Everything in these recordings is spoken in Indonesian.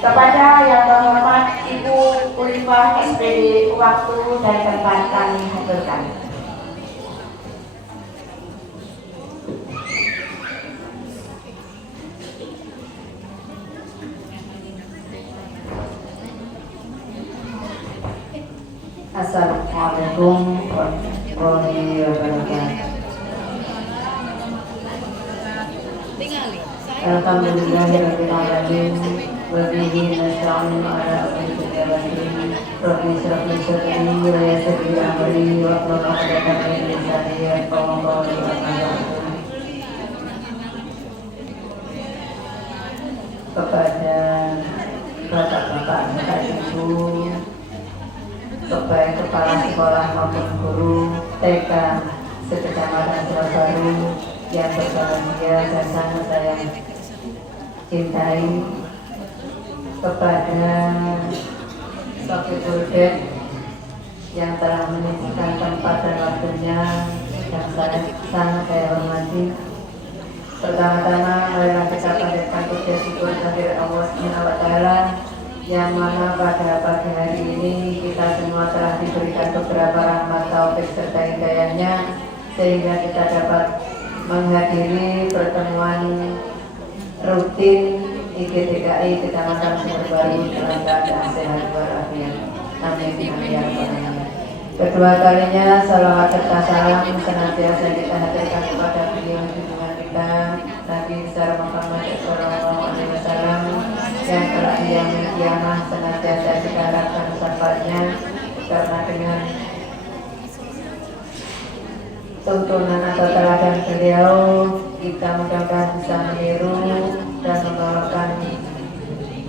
Kepada yang terhormat Ibu Ulifah SPD, waktu dan tempat kami haturkan. Assalamualaikum warahmatullahi wabarakatuh. Alhamdulillahirabbil alamin wa bihi nasta'inu ala umuri dunya Rabbi shrah li sadri wa yassir li amri wa hlul 'uqdatam min lisani yafqahu qawli. Kepada bapak-bapak, ibu, kepada kepala sekolah maupun guru TK sekecamatan Surabaya yang berbahagia dan sangat saya cintai, kepada Sofiful Bed yang telah menyediakan tempat dan waktunya yang sangat saya hormati. Pertama-tama marilah kita panjatkan puja syukur kehadirat Allah Subhanahu wa Ta'ala, yang mana pada pagi hari ini kita semua telah diberikan beberapa rahmat, taufik serta hidayahnya sehingga kita dapat menghadiri pertemuan rutin IGTKI Kecamatan Sumberbaru dalam keadaan sehat walafiat. Amin amin ya rabbal alamin. Kedua kalinya salawat serta salam senantiasa kita haturkan kepada beliau junjungan kita Nabi besar Muhammad sallallahu alaihi wasallam yang telah yaumil kiamah senantiasa kita harapkan syafaatnya, karena dengan tuntunan atau teladan beliau kita mudah-mudahan bisa meniru dan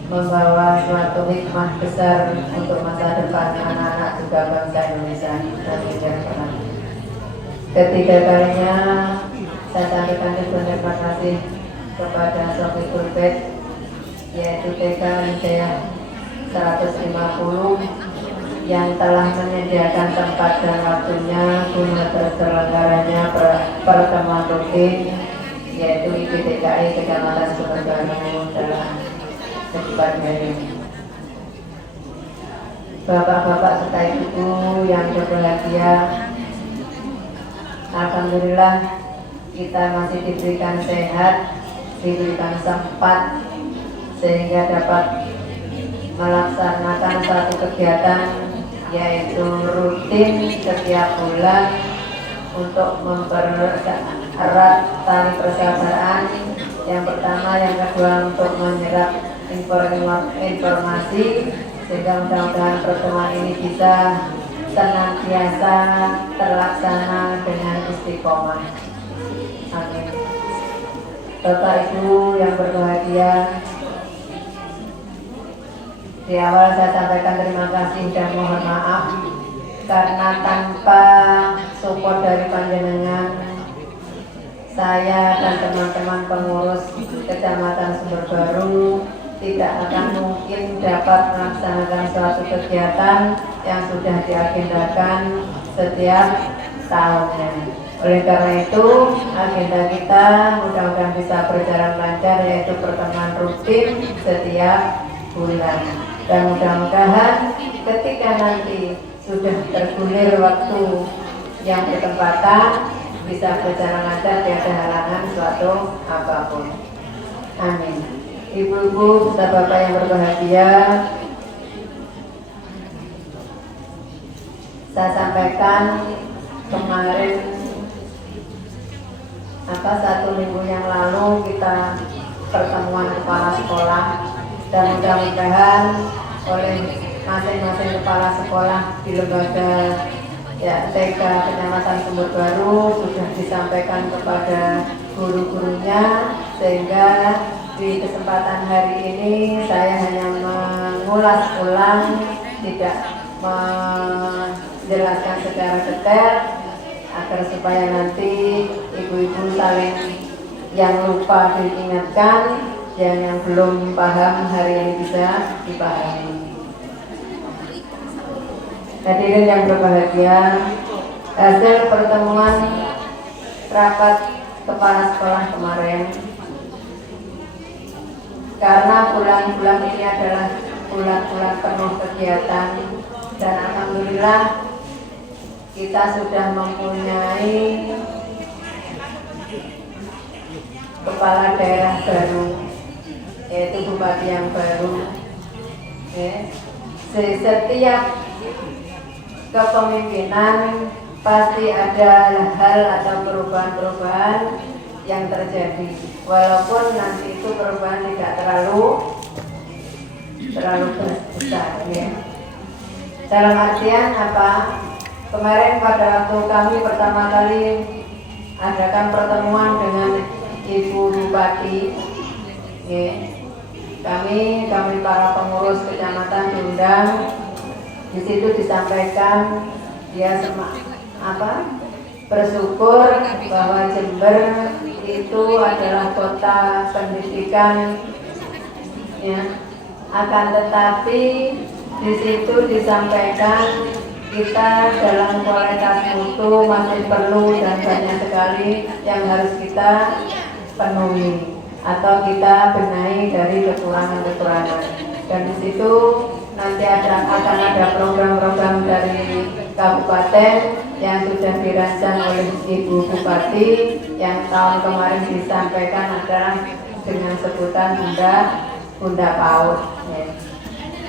membawa suatu hikmah besar untuk masa depan anak-anak juga bangsa Indonesia. Dan ketiga kalinya saya sampaikan terima kasih kepada Sofiful Bed, yaitu TK Wijaya 150 yang telah menyediakan tempat dan waktunya guna terselenggaranya pertemuan rutin, yaitu IGTKI Kecamatan Sumberbaru dalam kehidupan hari ini. Bapak-bapak serta ibu yang berbahagia, alhamdulillah kita masih diberikan sehat, diberikan sempat sehingga dapat melaksanakan satu kegiatan, yaitu rutin setiap bulan untuk mempererat tali persaudaraan. Yang pertama, yang kedua untuk menyerap informasi sehingga mudah-mudahan pertemuan ini bisa senantiasa terlaksana dengan istiqomah. Amin. Bapak Ibu yang berbahagia, di awal saya sampaikan terima kasih dan mohon maaf karena tanpa support dari panjenengan, saya dan teman-teman pengurus Kecamatan Sumberbaru tidak akan mungkin dapat melaksanakan suatu kegiatan yang sudah diagendakan setiap tahunnya. Oleh karena itu, agenda kita mudah-mudahan bisa berjalan lancar, yaitu pertemuan rutin setiap bulan. Dan mudah-mudahan ketika nanti sudah tergulir waktu yang bertempatan bisa berjalan lancar, tiada halangan suatu apapun. Amin. Ibu-ibu serta bapak yang berbahagia, saya sampaikan kemarin 1 minggu yang lalu kita pertemuan kepala sekolah, dan mudah-mudahan oleh masing-masing kepala sekolah di lembaga TK Kecamatan Sumberbaru sudah disampaikan kepada guru-gurunya, sehingga di kesempatan hari ini saya hanya mengulas ulang, tidak menjelaskan secara detail agar supaya nanti ibu-ibu saling yang lupa diingatkan, yang belum paham hari ini bisa dipahami. Hadirin yang berbahagia, hasil pertemuan rapat kepala sekolah kemarin karena bulan-bulan ini adalah bulan-bulan penuh kegiatan, dan alhamdulillah kita sudah mempunyai kepala daerah baru, yaitu bupati yang baru. Setiap kepemimpinan pasti ada hal atau perubahan-perubahan yang terjadi, walaupun nanti itu perubahan tidak terlalu besar, ya. Dalam artian apa? Kemarin pada waktu kami pertama kali adakan pertemuan dengan Ibu Bupati, ya. Kami para pengurus kecamatan diundang. Di situ disampaikan dia bersyukur bahwa Jember itu adalah kota pendidikan, ya. Akan tetapi di situ disampaikan kita dalam kualitas mutu masih perlu dan banyak sekali yang harus kita penuhi atau kita benahi dari kekurangan-kekurangan. Dan di situ nanti akan ada program-program dari kabupaten yang sudah dirancang oleh Ibu Bupati, yang tahun kemarin disampaikan adalah dengan sebutan Bunda PAUD. Ya.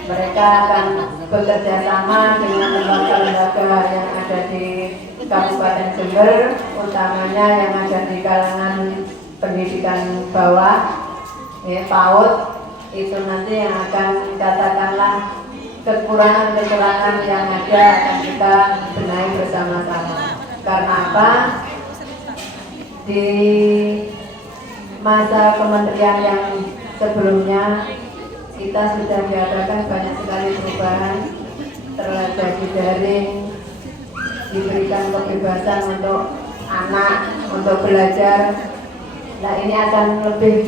Mereka akan bekerja sama dengan lembaga-lembaga yang ada di Kabupaten Jember, utamanya yang ada di kalangan pendidikan bawah, ya, PAUD. Itu nanti yang akan katakanlah kekurangan-kekurangan yang ada akan kita benahi bersama-sama. Karena apa? Di masa kementerian yang sebelumnya kita sudah diadakan banyak sekali perubahan, terjadi daring, diberikan kebebasan untuk anak untuk belajar. Nah, ini akan lebih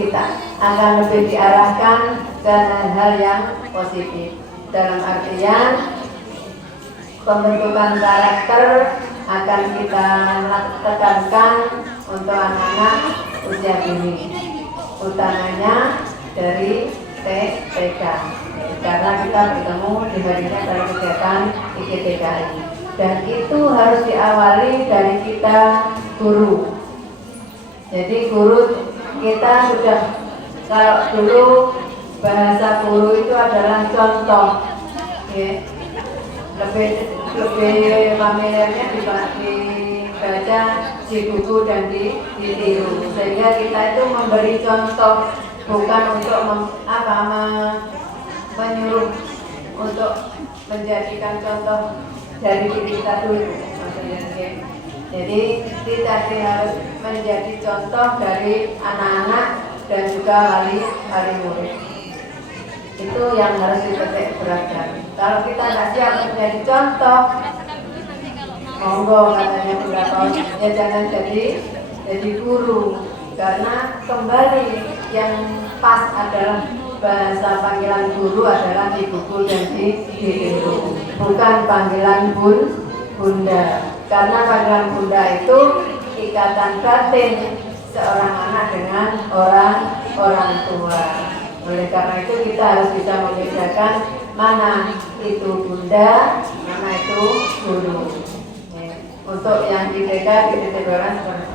diarahkan ke hal-hal yang positif. Dalam artian pembentukan karakter akan kita tekankan untuk anak-anak usia dini, utamanya dari TK, karena kita bertemu di harinya dari kegiatan IKTKI, dan itu harus diawali dari kita guru. Jadi guru kita sudah, kalau dulu bahasa guru itu adalah contoh, ya. lebih familiarnya dibaca di buku dan ditiru, sehingga kita itu memberi contoh, bukan untuk menyuruh, untuk menjadikan contoh dari diri kita dulu, maksudnya. Jadi kita harus menjadi contoh dari anak-anak dan juga wali murid. Itu yang harus dipetik beratkan. Kalau kita tidak siap menjadi contoh, monggo katanya Bunda PAUD, ya jangan jadi guru. Karena kembali yang pas adalah bahasa panggilan guru adalah dipukul dan ditiru, bukan panggilan bunda. Karena panggilan bunda itu ikatan batin seorang anak dengan orang tua. Oleh karena itu kita harus bisa membedakan mana itu bunda, mana itu guru. Untuk yang di TK, di titik orang seperti.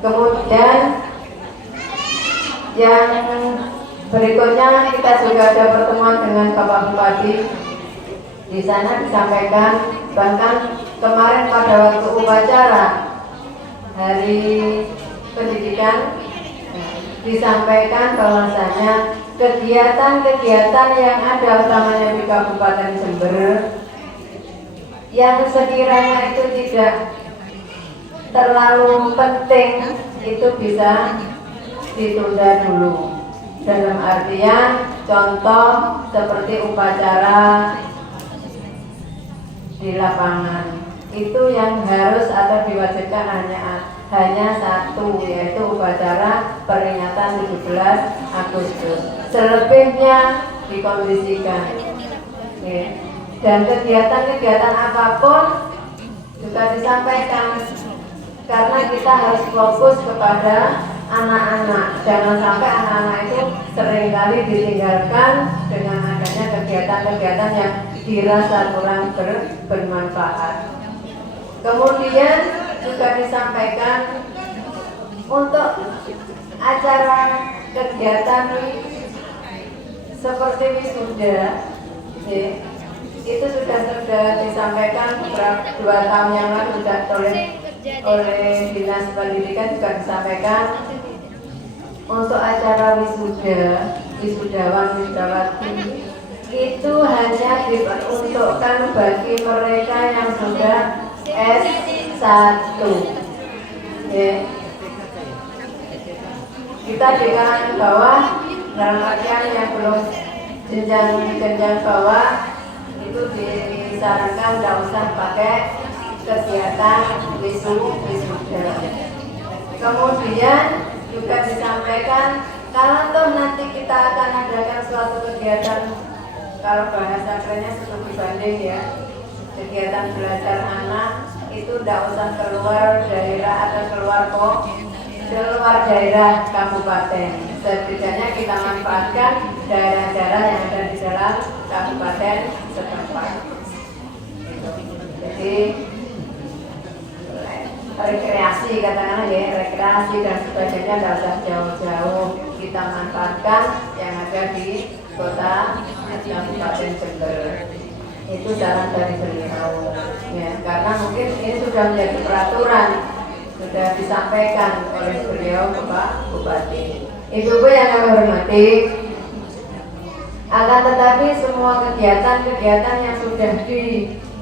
Kemudian yang berikutnya kita juga ada pertemuan dengan Bapak Bupati. Di sana disampaikan, bahkan kemarin pada waktu upacara Hari Pendidikan disampaikan bahwasanya kegiatan-kegiatan yang ada utamanya di Kabupaten Jember yang sekiranya itu tidak terlalu penting itu bisa ditunda dulu. Dalam artian contoh seperti upacara di lapangan itu yang harus atau diwajibkan hanya satu, yaitu upacara peringatan 17 Agustus. Selebihnya dikondisikan. Dan kegiatan-kegiatan apapun juga disampaikan, karena kita harus fokus kepada anak-anak. Jangan sampai anak-anak itu seringkali ditinggalkan dengan adanya kegiatan-kegiatan yang dirasa kurang bermanfaat. Kemudian juga disampaikan untuk acara kegiatan seperti wisuda, ya, itu sudah disampaikan beberapa 2 tahun yang lalu sudah oleh Dinas Pendidikan juga disampaikan untuk acara wisudawan wisudawati itu hanya diperuntukkan bagi mereka yang sudah S1, ya. Kita di kalangan bawah dalam artian yang belum jenjang bawah itu disarankan tidak usah pakai kegiatan wisuda. Kemudian juga disampaikan kalau toh nanti kita akan adakan suatu kegiatan, kalau bahasa kerennya studi banding ya, kegiatan belajar anak itu tidak usah keluar daerah atau keluar daerah kabupaten. Setidaknya kita manfaatkan daerah-daerah yang ada di dalam kabupaten setempat. Jadi rekreasi, katakanlah ya, rekreasi dan sebagainya tidak usah jauh-jauh, kita manfaatkan yang ada di kota Kabupaten Jember. Itu saran dari beliau, ya, karena mungkin ini sudah menjadi peraturan, sudah disampaikan oleh beliau ke Pak Bupati. Ibu-ibu yang kami hormati, akan tetapi semua kegiatan-kegiatan yang sudah dirancang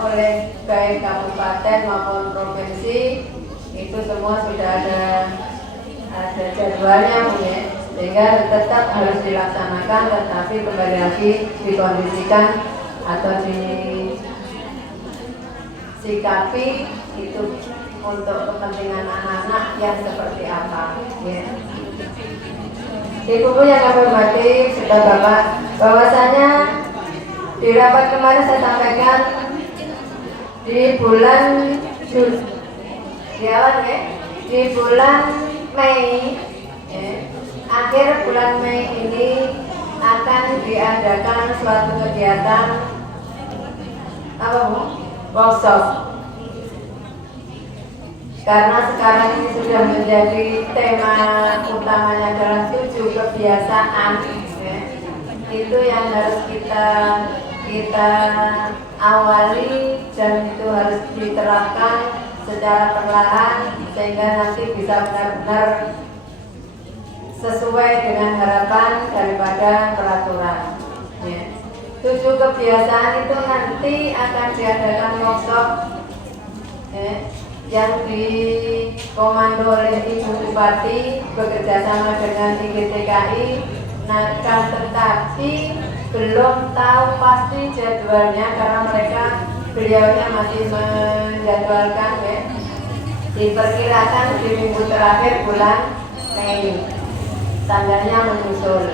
oleh baik kabupaten maupun provinsi itu semua sudah ada jadwalnya, ya, sehingga tetap harus dilaksanakan, tetapi kembali lagi dikondisikan atau disikapi itu untuk kepentingan anak-anak yang seperti apa, ya. Ibu-ibu yang kami hormati, sudah Bapak, bahwasanya di rapat kemarin saya sampaikan di bulan Juli, di bulan Mei, ya, akhir bulan Mei ini akan diadakan suatu kegiatan apa Bu? Workshop. Karena sekarang ini sudah menjadi tema utamanya adalah 7 kebiasaan, ya. Itu yang harus kita awali dan itu harus diterapkan secara perlahan sehingga nanti bisa benar-benar sesuai dengan harapan daripada peraturan, ya. 7 kebiasaan itu nanti akan diadakan workshop, ya, yang dikomando oleh Ibu Bupati bekerjasama dengan IGTKI. Nah, tetapi belum tahu pasti jadwalnya karena beliaunya masih menjadwalkan, ya. Diperkirakan di minggu terakhir bulan Mei, tanggalnya menyusul.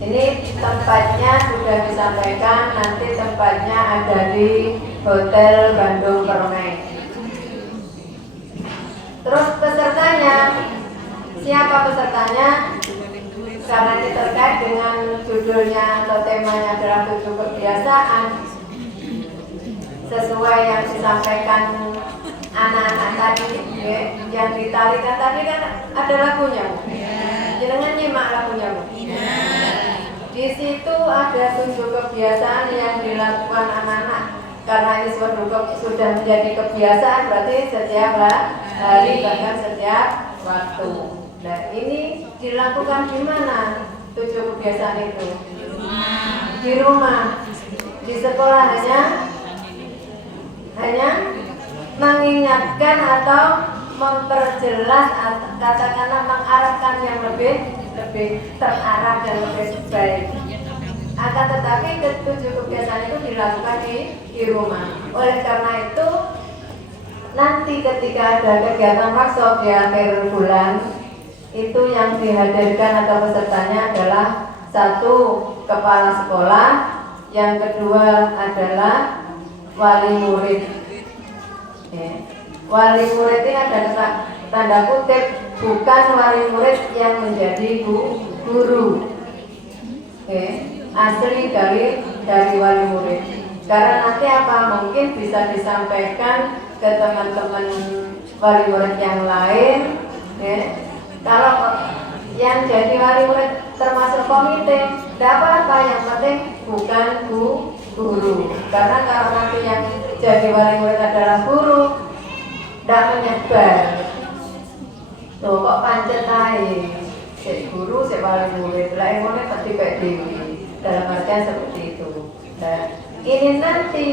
Ini tempatnya sudah disampaikan, nanti tempatnya ada di Hotel Bandung Permai. Terus pesertanya, siapa pesertanya? Karena ini terkait dengan judulnya atau temanya adalah 7 kebiasaan, sesuai yang disampaikan anak-anak tadi, ya, yang ditarikan tadi kan ada lagunya, jangan nyimak lagunya, Bu. Di situ ada 7 kebiasaan yang dilakukan anak-anak. Karena ini sudah menjadi kebiasaan, berarti setiap hari bahkan setiap waktu. Nah, ini dilakukan di mana 7 kebiasaan itu? Di rumah. Di sekolah hanya mengingatkan atau memperjelas, katakanlah mengarahkan yang lebih terarah dan lebih baik. Akan tetapi 7 kebiasaan itu dilakukan di rumah. Oleh karena itu nanti ketika ada kegiatan workshop di akhir bulan itu yang dihadirkan atau pesertanya adalah 1 kepala sekolah, yang kedua adalah wali murid. Ya. Wali murid ini ada tanda kutip bukan wali murid yang menjadi guru. Oke, asli dari wali murid. Karena nanti apa mungkin bisa disampaikan ke teman-teman wali murid yang lain. Ya. Kalau yang jadi wali murid termasuk komite, tidak apa-apa, yang penting bukan guru. Karena kalau nanti yang jadi wali murid adalah guru, tidak menyebar. Tuh kok pancet aja, si guru, si wali murid, lah yang pasti kayak dewi. Dalam artian seperti itu. Nah, ini nanti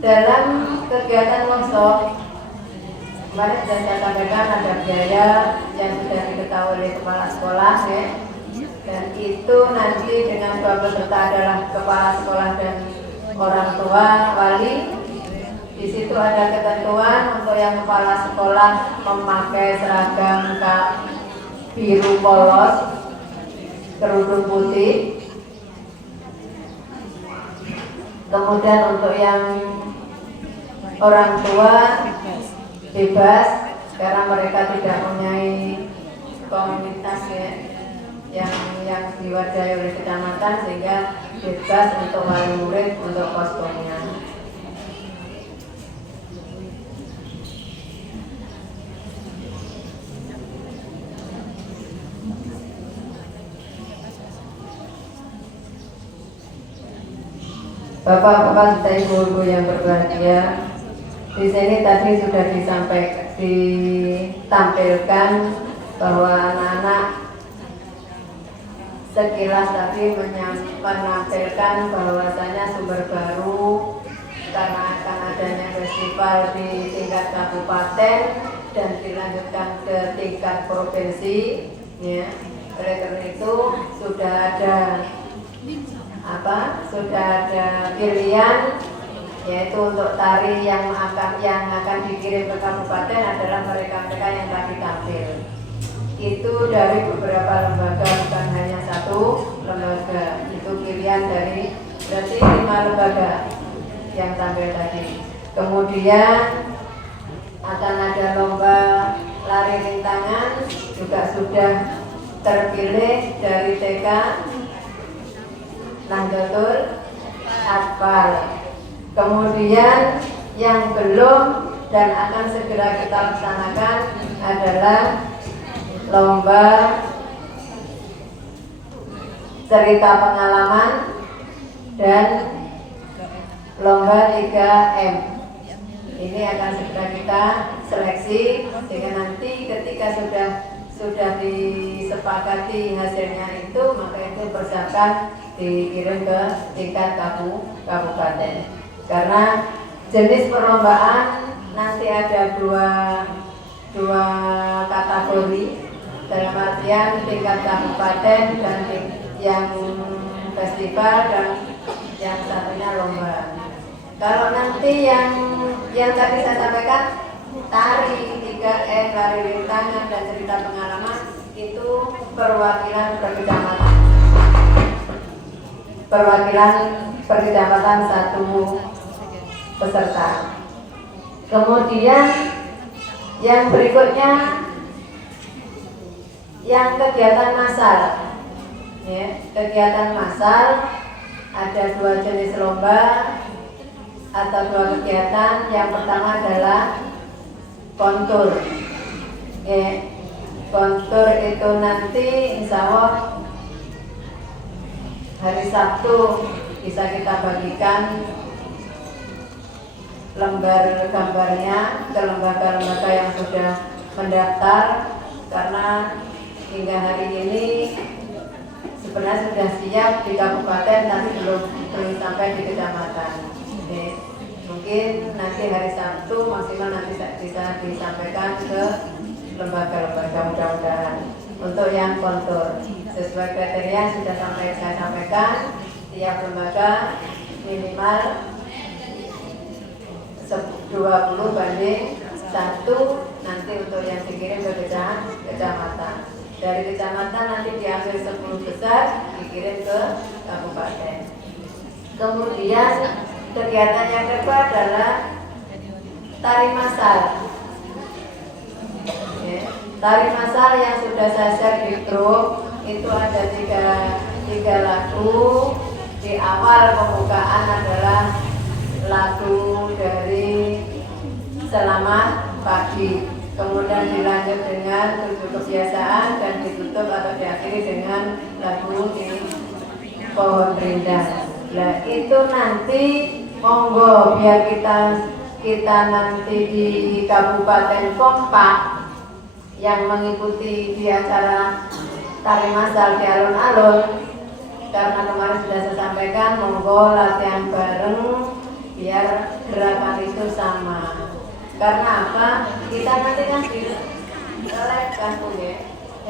dalam kegiatan workshop kemarin sudah saya sampaikan ada biaya yang sudah diketahui oleh kepala sekolah ya. Dan itu nanti dengan dua peserta adalah kepala sekolah dan orang tua wali. Di situ ada ketentuan untuk yang kepala sekolah memakai seragam biru polos, kerudung putih. Kemudian untuk yang orang tua bebas karena mereka tidak mempunyai komunitas ya, yang diwadahi oleh kecamatan, sehingga bebas untuk wali murid untuk kostumnya. Bapak-bapak serta ibu-ibu yang berbahagia, di sini tadi sudah ditampilkan bahwa anak-anak sekilas tadi menampilkan bahwasanya sumber baru karena akan adanya festival di tingkat kabupaten dan dilanjutkan ke tingkat provinsi ya. Oleh karena itu sudah ada pilihan, yaitu untuk tari yang akan dikirim ke kabupaten adalah mereka-mereka yang tadi tampil. Itu dari beberapa lembaga, bukan hanya satu lembaga. Itu pilihan dari berarti 5 lembaga yang tampil tadi. Kemudian akan ada lomba lari rintangan, juga sudah terpilih dari TK Nahdlatul Atfal. Kemudian yang belum dan akan segera kita laksanakan adalah lomba cerita pengalaman dan lomba 3M. Ini akan segera kita seleksi sehingga nanti ketika sudah disepakati hasilnya itu, maka itu persiapan dikirim ke tingkat kabupaten. Karena jenis perlombaan nanti ada dua kategori, dalam artian tingkat kabupaten dan yang festival dan yang satunya lomba. Kalau nanti yang tadi saya sampaikan tari 3M, lari rintangan dan cerita pengalaman, itu perwakilan per kecamatan satu peserta. Kemudian yang berikutnya yang kegiatan massal ya, kegiatan massal ada 2 jenis lomba atau 2 kegiatan. Yang pertama adalah kontur ya. Kontur itu nanti insya Allah hari Sabtu bisa kita bagikan lembar gambarnya ke lembaga-lembaga yang sudah mendaftar, karena hingga hari ini sebenarnya sudah siap di kabupaten tapi belum sampai di kecamatan. Jadi, mungkin nanti hari Sabtu maksimal nanti bisa disampaikan ke lembaga-lembaga, mudah-mudahan. Untuk yang kontur sesuai kriteria sudah saya sampaikan, tiap lembaga minimal 20 banding 1 nanti untuk yang dikirim ke kecamatan. Dari kecamatan nanti diambil 10 besar dikirim ke kabupaten. Kemudian kegiatan yang kedua adalah tari massal. Tari masal yang sudah saya share di grup itu ada tiga lagu. Di awal pembukaan adalah lagu dari Selamat Pagi, kemudian dilanjut dengan Tujuh Kebiasaan dan ditutup atau diakhiri dengan lagu ini Pohon Rindang. Nah itu nanti monggo biar kita nanti di Kabupaten Kompak yang mengikuti di acara tari masal di alun-alun, karena kemarin sudah saya sampaikan monggo latihan bareng biar gerakan itu sama. Karena apa? Kita nanti kan di live kan ya.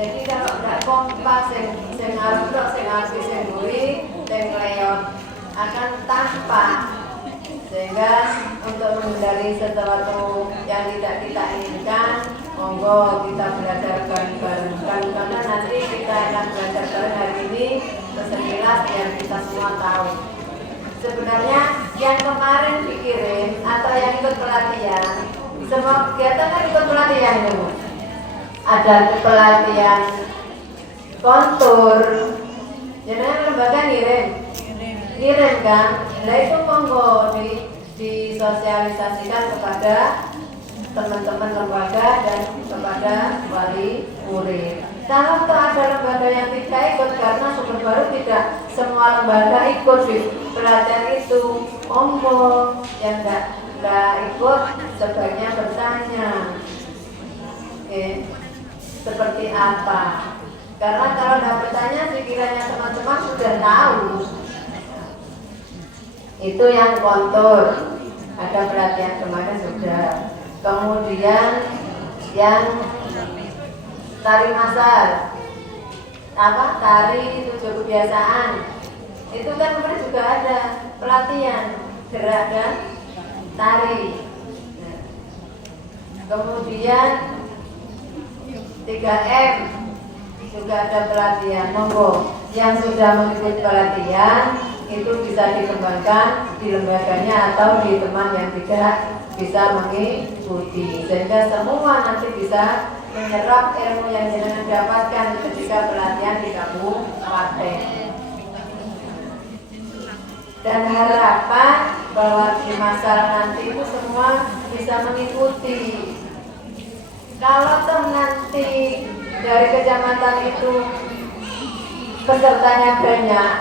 Jadi kalau tidak kompak sing arep tok sing asli sing mburi sing leot akan tampak, sehingga untuk menghindari sesuatu yang tidak kita inginkan monggo kita belajar bareng-bareng. Karena nanti kita akan belajar bareng hari ini sekilas biar kita semua tahu. Sebenarnya yang kemarin dikirim atau yang ikut pelatihan, semua kegiatan kan ikut pelatihan dulu. Ada pelatihan kontur, jangan lembaga ngirim kan. Nah itu monggo disosialisasikan kepada teman-teman lembaga dan kepada wali murid. Kalau ada lembaga yang tidak ikut, karena Sumber Baru tidak semua lembaga ikut di pelatihan itu, monggo yang tidak ikut sebaiknya bertanya, seperti apa? Karena kalau tidak bertanya, pikirannya teman-teman sudah tahu. Itu yang kontur, ada pelatihan kemarin sudah. Kemudian yang tari masal, tari Tujuh Kebiasaan, itu kan kemarin juga ada pelatihan gerak dan tari. Kemudian 3M juga ada pelatihan. Monggo yang sudah mengikuti pelatihan itu bisa dikembangkan di lembaganya atau di teman yang tidak bisa mengikuti, sehingga semua nanti bisa menyerap ilmu yang jenengan dapatkan ketika pelatihan di kabupaten. Dan harapan bahwa di masa nanti itu semua bisa mengikuti. Kalau nanti dari kecamatan itu pesertanya banyak,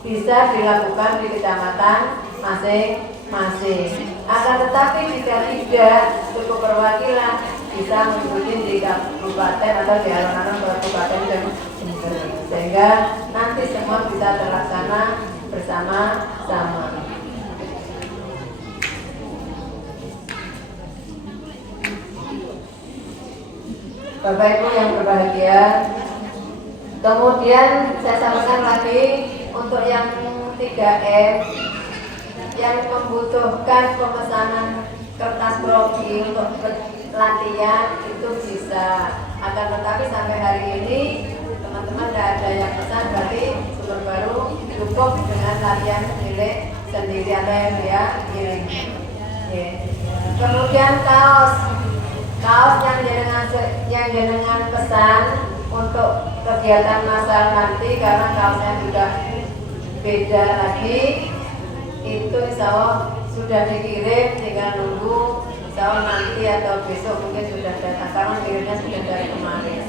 bisa dilakukan di kecamatan masing-masing. Akan tetapi jika tidak cukup perwakilan, bisa mengikuti di kabupaten atau di alun-alun kabupaten dan Jember, sehingga nanti semua bisa terlaksana bersama-sama. Bapak Ibu yang berbahagia, kemudian saya sampaikan lagi untuk yang 3M yang membutuhkan pemesanan kertas progi untuk latihan itu bisa. Akan tetapi sampai hari ini teman-teman tidak ada yang pesan, berarti Sumber Baru cukup dengan latihan milik sendiri atau yang dia kirim. Kemudian kaos yang jenengan pesan untuk kegiatan masal nanti, karena kaosnya juga beda lagi, itu insya Allah sudah dikirim, tinggal nunggu insya Allah nanti atau besok mungkin sudah datang, karena kirimnya sudah dari kemarin.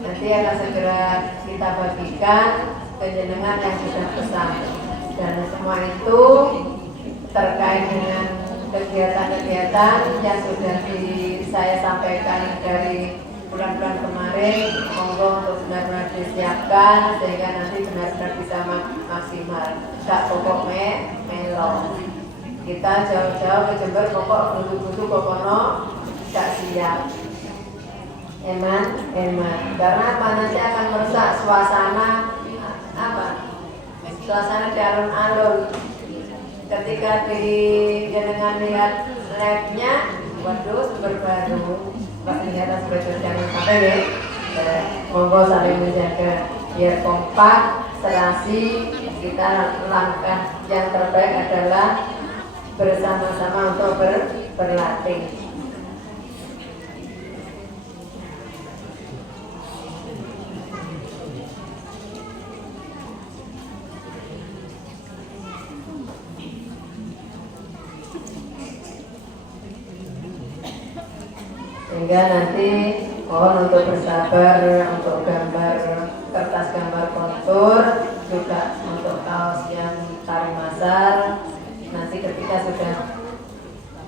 Nanti akan segera kita bagikan ke jenengan yang sudah pesan, dan semua itu terkait dengan kegiatan-kegiatan yang sudah saya sampaikan dari bulan-bulan kemarin. Monggo untuk benar-benar disiapkan sehingga nanti benar-benar bisa maksimal. Tak pokok melo. Kita jauh-jauh ke Jember pokok butuh-butuh kokono tak siap. Eman. Karena apa, nanti akan merusak suasana suasana di alun-alun. Ketika jenengan lihat labnya, waduh Sumber Baru, pas ternyata sebagai jangan sampai monggo saling menjaga biar kompak, serasi. Kita langkah yang terbaik adalah bersama-sama untuk berlatih. sehingga nanti mohon untuk bersabar untuk gambar kertas gambar kontur, juga untuk kaos yang tari masar. Nanti ketika sudah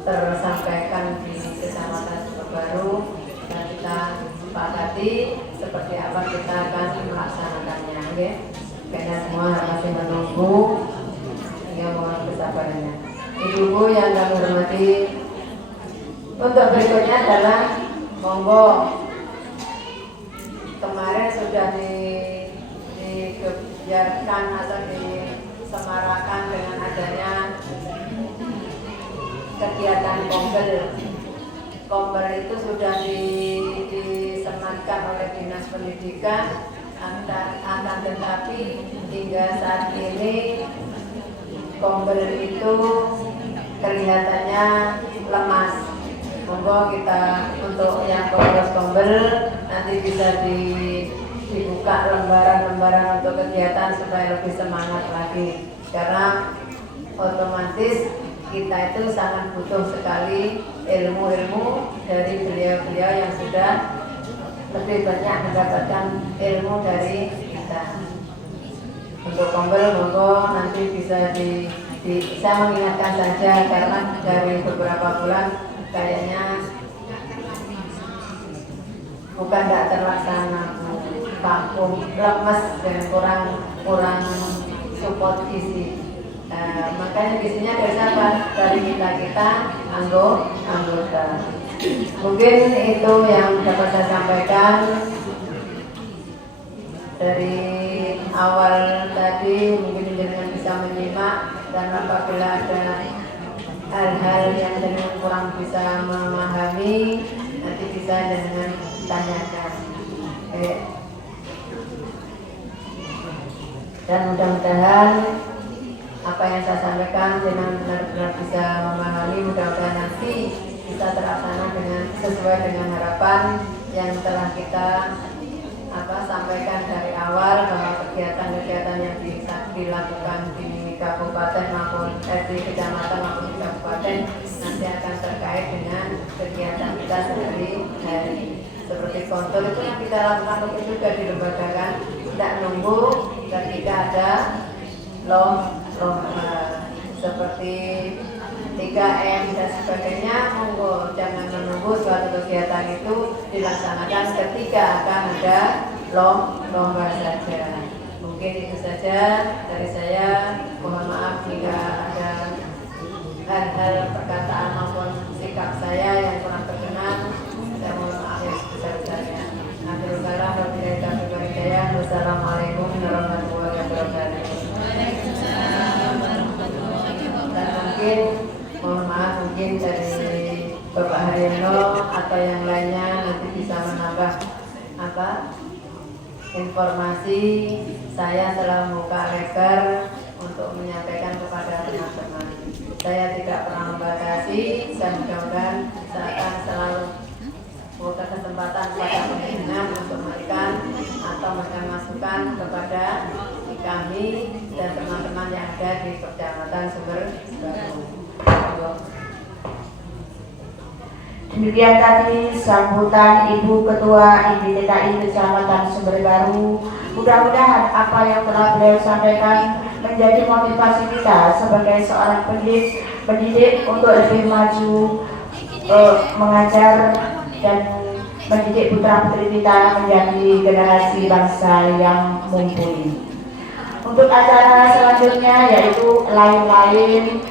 tersampaikan di Kecamatan Sumberbaru dan kita sepakati seperti apa kita akan melaksanakannya, oke? Karena semua masih menunggu, sehingga mohon kesabarannya. Ibu-ibu yang kami hormati, untuk berikutnya adalah monggo, kemarin sudah digebyarkan atau disemarakan dengan adanya kegiatan kombel. Kombel itu sudah disematkan oleh Dinas Pendidikan, akan tetapi hingga saat ini kombel itu kelihatannya lemas. Monggo kita untuk yang pengurus kombel nanti bisa dibuka lembaran-lembaran untuk kegiatan supaya lebih semangat lagi, karena otomatis kita itu sangat butuh sekali ilmu-ilmu dari beliau-beliau yang sudah lebih banyak mendapatkan ilmu dari kita. Untuk kombel monggo nanti bisa saya mengingatkan saja, karena dari beberapa bulan kayaknya bukan tidak terlaksana, vakum, lemes dan kurang support isi. Makanya isinya dari siapa? Dari kita anggota. Mungkin itu yang dapat saya sampaikan dari awal tadi. Mungkin jenengan bisa menyimak, dan apabila ada hal-hal yang jenengan kurang bisa memahami, nanti bisa jenengan tanyakan. Dan mudah-mudahan apa yang saya sampaikan jenengan benar-benar bisa memahami. Mudah-mudahan nanti bisa terlaksana sesuai dengan harapan yang telah kita sampaikan dari awal, bahwa kegiatan-kegiatan yang dilakukan di kabupaten maupun di kecamatan maupun di kabupaten nanti akan terkait dengan kegiatan kita sehari-hari. Seperti kontur itu yang kita lakukan itu juga dilembagakan, tidak nunggu ketika ada lomba seperti 3M dan sebagainya. Monggo jangan menunggu suatu kegiatan itu dilaksanakan ketika akan ada lomba saja. Mungkin itu saja dari saya. Mohon maaf jika ada hal-hal perkataan maupun sikap saya yang kurang berkenan. Saya mohon maaf yang sebesar-besarnya. Akhirul kalam, wassalamualaikum warahmatullahi wabarakatuh. Dan mungkin mohon maaf, mungkin dari Bapak Haryono atau yang lainnya nanti bisa menambah informasi. Saya telah membuka letter untuk menyampaikan kepada teman-teman. Saya tidak pernah membatasi, dan mudah-mudahan saya akan selalu membuka kesempatan kepada pimpinan untuk memberikan atau memberikan masukan kepada kami dan teman-teman yang ada di Kecamatan Sumberbaru. Demikian tadi sambutan Ibu Ketua IPTKI Kecamatan Sumberbaru. Mudah-mudahan apa yang telah beliau sampaikan menjadi motivasi kita sebagai seorang pendidik untuk lebih maju mengajar dan mendidik putra-putri kita menjadi generasi bangsa yang mumpuni. Untuk acara selanjutnya yaitu lain-lain.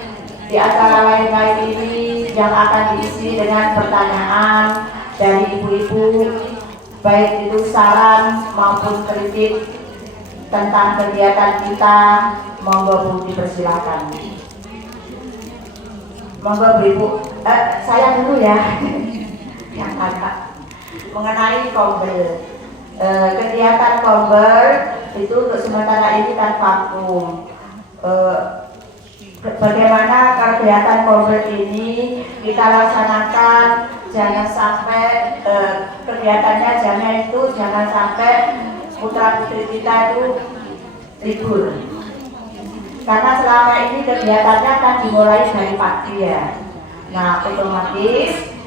Di acara lain-lain ini yang akan diisi dengan pertanyaan dari ibu-ibu, baik itu saran maupun kritik tentang kegiatan kita, monggo Bu dipersilakan. Monggo Ibu, saya dulu ya yang agak mengenai kombel. Kegiatan kombel itu untuk sementara ini kan vakum. Bagaimana kegiatan kombel ini kita laksanakan, jangan sampai kegiatannya jangan sampai putra putri kita itu libur, karena selama ini kegiatannya kan dimulai dari pagi ya. Nah otomatis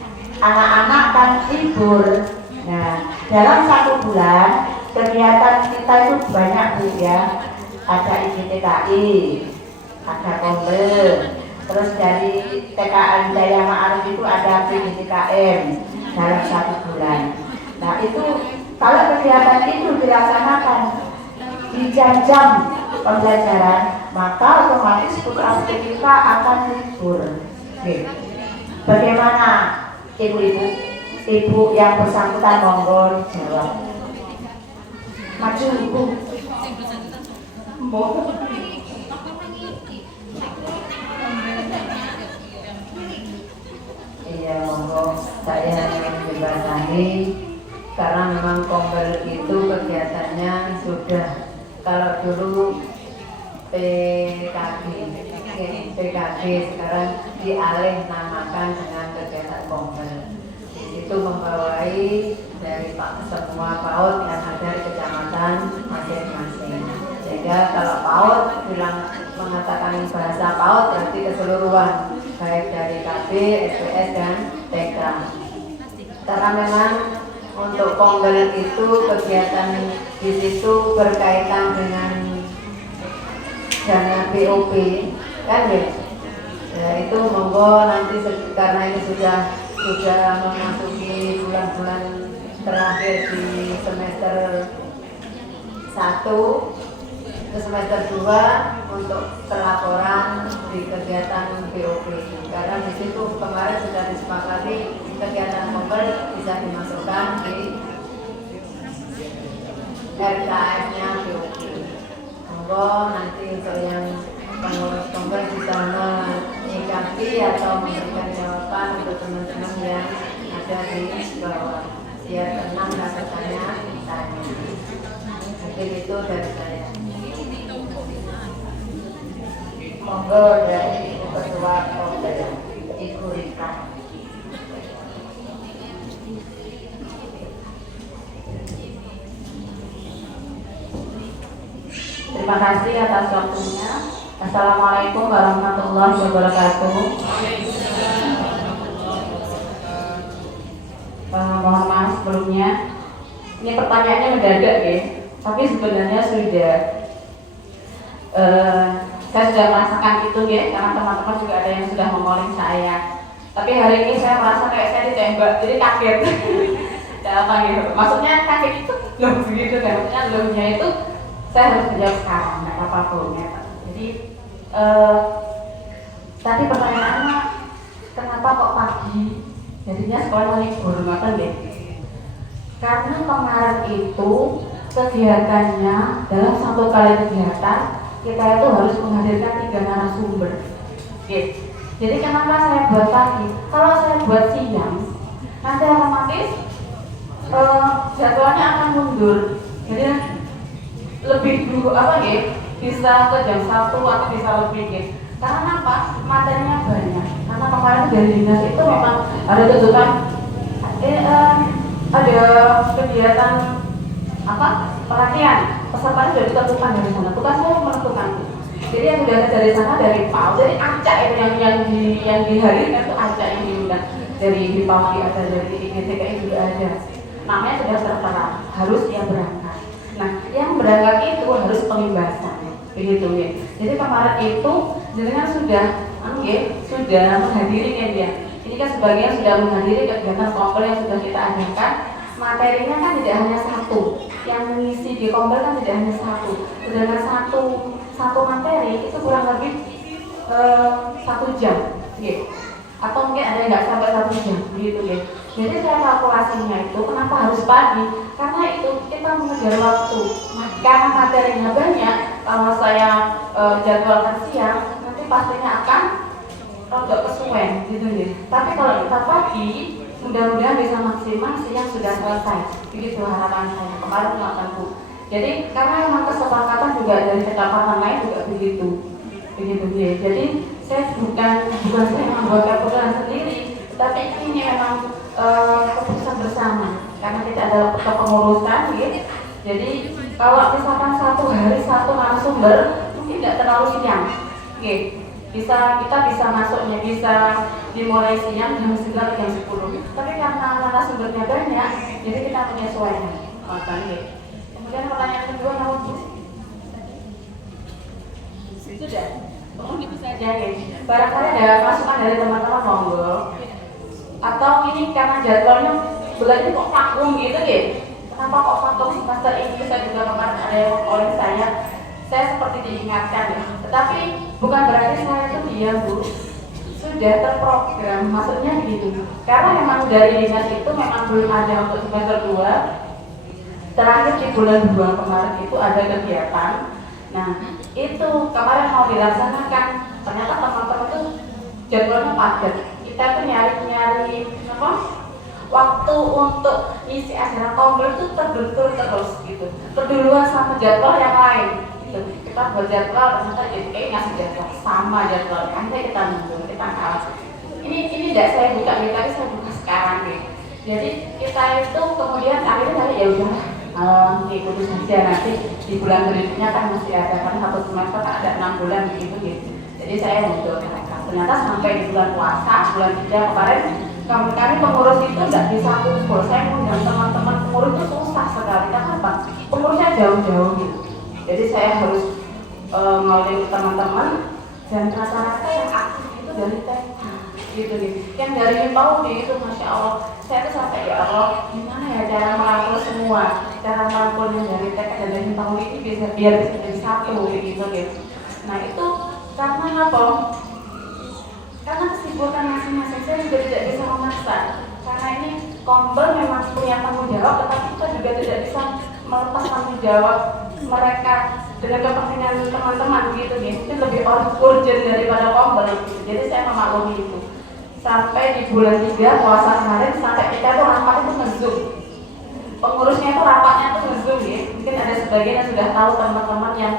anak-anak kan libur. Nah, dalam 1 bulan kegiatan kita itu banyak Bu ya. Ada IGTKI, ada Kombel, terus dari TKN Jaya Ma'arif itu ada PDKM dalam 1 bulan. Nah itu kalau kegiatan itu dilaksanakan di jam-jam pembelajaran, maka otomatis putra putri kita akan libur. Oke. Bagaimana ibu-ibu, ibu yang bersangkutan monggo jawab. Maju ibu. Iya, monggo saya menjelaskan karena memang Kombel itu kegiatannya sudah kalau dulu PKB sekarang dialih namakan dengan kegiatan Kombel. Itu membawai dari semua PAUD yang ada di kecamatan masing-masing. Sehingga kalau PAUD bilang mengatakan bahasa PAUD berarti keseluruhan baik dari KB, SPS dan TK. Karena memang untuk Kombel itu kegiatan di situ berkaitan dengan dana BOP kan ya. Ya itu monggo nanti karena ini sudah memasuki bulan-bulan terakhir di semester 1 ke semester 2 untuk pelaporan di kegiatan BOP. Karena di situ kemarin sudah disepakati kegiatan Kombel bisa dimasukkan di RKS-nya BOP. Monggo nanti untuk yang pengurus Kombel bisa menyikapi atau memberikan jawaban untuk teman-teman yang ada di bawah. Biar tenang rasa tanya. Mungkin itu dari saya. Monggo dari Ibu Ketua Kombel, Ibu Rika. Terima kasih atas waktunya. Assalamualaikum warahmatullahi wabarakatuh. Mohon maaf sebelumnya. Ini pertanyaannya mendadak ya, tapi sebenarnya sudah saya sudah merasakan itu ya, karena teman-teman juga ada yang sudah mengoleh saya. Tapi hari ini saya merasa kayak saya ditembak, jadi kaget. Apa gitu? Maksudnya kaget itu loh begitu kan? Maksudnya lohnya itu saya harus menjawab sekarang, nggak apa-apa ya. Jadi tadi pertanyaannya kenapa kok pagi? Jadinya sekolah libur, ngapain deh? Karena kemarin itu kegiatannya dalam 1 kali kegiatan kita itu harus menghadirkan 3 narasumber. Oke. Jadi kenapa saya buat pagi? Kalau saya buat siang, nanti otomatis jadwalnya akan mundur. Jadi lebih dulu bisa ke jam 1 atau bisa lebih gitu. Karena apa? Materinya banyak. Karena kemarin dari dinas itu memang ada tuntutan ada kegiatan pelatihan peserta sudah ditentukan dari sana. Tugas saya menentukan. Jadi yang sudah dari sana dari PAU, jadi acak itu yang dihadirkan itu acak yang diundang dari PAU ada dari IGTKI juga ada. Namanya sudah tertera, harus yang berangkat. Nah, yang berangkat itu harus pengimbasan, begitu ya. Jadi kemarin itu jenengan sudah menghadiri kan dia. Ini kan sebagian sudah menghadiri kegiatan Kombel yang sudah kita adakan. Materinya kan tidak hanya 1, yang mengisi di Kombel kan tidak hanya 1. Sedangkan satu materi itu kurang lebih 1 jam, gitu. Atau mungkin ada yang nggak sampai 1 jam, begitu ya. Jadi saya kalkulasinya itu kenapa harus pagi? Karena itu kita mengejar waktu. Karena materinya banyak, kalau saya jadwalkan siang, nanti pastinya akan rodok kesuwen, gitu ya. Tapi kalau kita pagi, mudah-mudahan bisa maksimal siang sudah selesai. Begitu harapan saya kemarin melakukan Bu. Jadi karena memang kesepakatan juga dari kecamatan lain juga begitu ya. Jadi saya bukan saya yang membuat keputusan sendiri, tapi ini memang keputusan bersama. Karena kita ada kepengurusan, gitu. Jadi kalau misalkan 1 hari 1 narasumber mungkin tidak terlalu siang, gitu. kita bisa masuknya bisa dimulai siang jam 9 atau jam 10. Tapi karena narasumbernya banyak, jadi kita menyesuaikan. Kemudian pertanyaan kedua nomor Bu. Sudah. Bisa aja ya. Barangkali ada masukan dari teman-teman monggo. Atau ini karena jadwalnya bulan ini kok vakum gitu ya? Kenapa kok vakum semester ini? Saya juga kemarin ada yang oleh saya seperti diingatkan ya. Tetapi bukan berarti saya itu diam Bu. Sudah terprogram, maksudnya begini. Karena memang dari dinas itu memang belum ada untuk semester 2. Terakhir di bulan 2 kemarin itu ada kegiatan. Nah, itu kemarin mau dilaksanakan. Ternyata teman-teman tuh jadwalnya padat. Kita tuh nyari apa? Waktu untuk isi acara kombel itu terbentur terus gitu. Keduluan sama jadwal yang lain. Gitu. Kita buat jadwal ternyata jadi ngasih jadwal sama jadwal. Akhirnya kita mundur, kita kalah. Ini tidak saya buka nih, tapi saya buka sekarang nih. Jadi kita itu kemudian akhirnya ya udah ikuti saja, nanti di bulan berikutnya kan masih ada kan satu semester kan ada 6 bulan gitu. Jadi saya mundur mereka. Ternyata sampai di bulan puasa, bulan 3 kemarin kami pengurus itu tidak bisa kumpul. Saya mengundang teman-teman pengurus itu susah sekali. Karena apa? Pengurusnya jauh-jauh gitu. Jadi saya harus melalui teman-teman dan rata-rata yang aktif itu dari TK gitu. Yang dari Paudi itu masya Allah, saya tuh sampai ya Allah gimana ya cara merangkul semua, cara merangkulnya dari TK dan dari Paudi ini biar bisa jadi satu gitu. Nah itu karena apa? Karena kesibukan masing-masing saya juga tidak bisa memaksa. Karena ini kombel memang punya tanggung jawab, tetapi kita juga tidak bisa melepas tanggung jawab mereka dengan kepentingan teman-teman gitu. Mungkin lebih urgent daripada kombel gitu. Jadi saya memaklumi itu. Sampai di bulan 3 puasa kemarin sampai kita tuh rapat itu nge-zoom. Pengurusnya itu rapatnya tuh nge-zoom ya. Mungkin ada sebagian yang sudah tahu teman-teman yang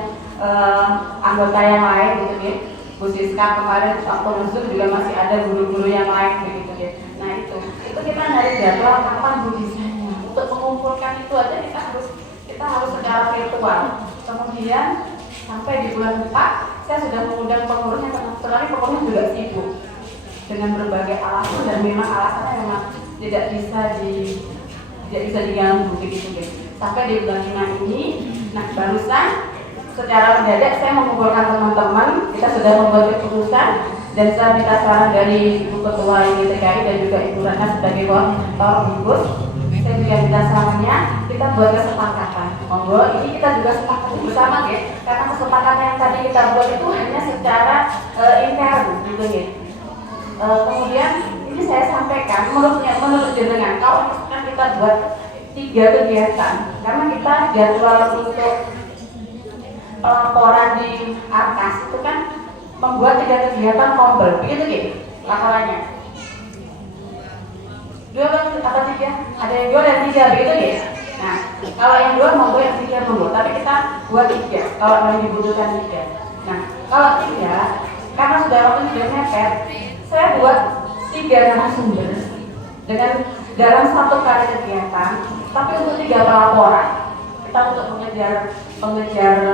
anggota yang lain gitu ya. Bu Siska kemarin waktu nge-zoom juga masih ada guru-guru yang lain begitu ya. Nah itu kita nyari jadwal kapan Bu bisanya. Untuk mengumpulkan itu aja kita harus secara virtual. Kemudian sampai di bulan 4 saya sudah mengundang pengurusnya, karena pengurusnya juga sibuk dengan berbagai alasan dan memang alasannya memang tidak bisa diganggu begitu. Sampai di bulan 5 ini, nah barusan secara mendadak saya mengumpulkan teman-teman, kita sudah membuat keputusan dan saya minta saran dari Ibu Ketua ITKI dan juga Ibu Ratna sebagai koordinator gugus. Saya juga minta sarannya, kita buat kesepakatan. Monggo, ini kita juga sepakati bersama ya, karena kesepakatan yang tadi kita buat itu hanya secara intern gitu ya. Kemudian ini saya sampaikan menurut jenengan, kalau misalkan kita buat 3 kegiatan, karena kita jadwal untuk pelaporan di Arkas itu kan membuat 3 kegiatan kombel, begitu ya laporannya. 2 atau 3? Ada yang 2 dan 3 begitu ya. Nah, kalau yang 2 monggo, yang 3 monggo, tapi kita buat 3 kalau yang dibutuhkan 3. Nah, kalau 3 karena sudah waktu sudah mepet, saya buat 3 narasumber dengan dalam 1 kali kegiatan, tapi untuk 3 pelaporan. Kita untuk mengejar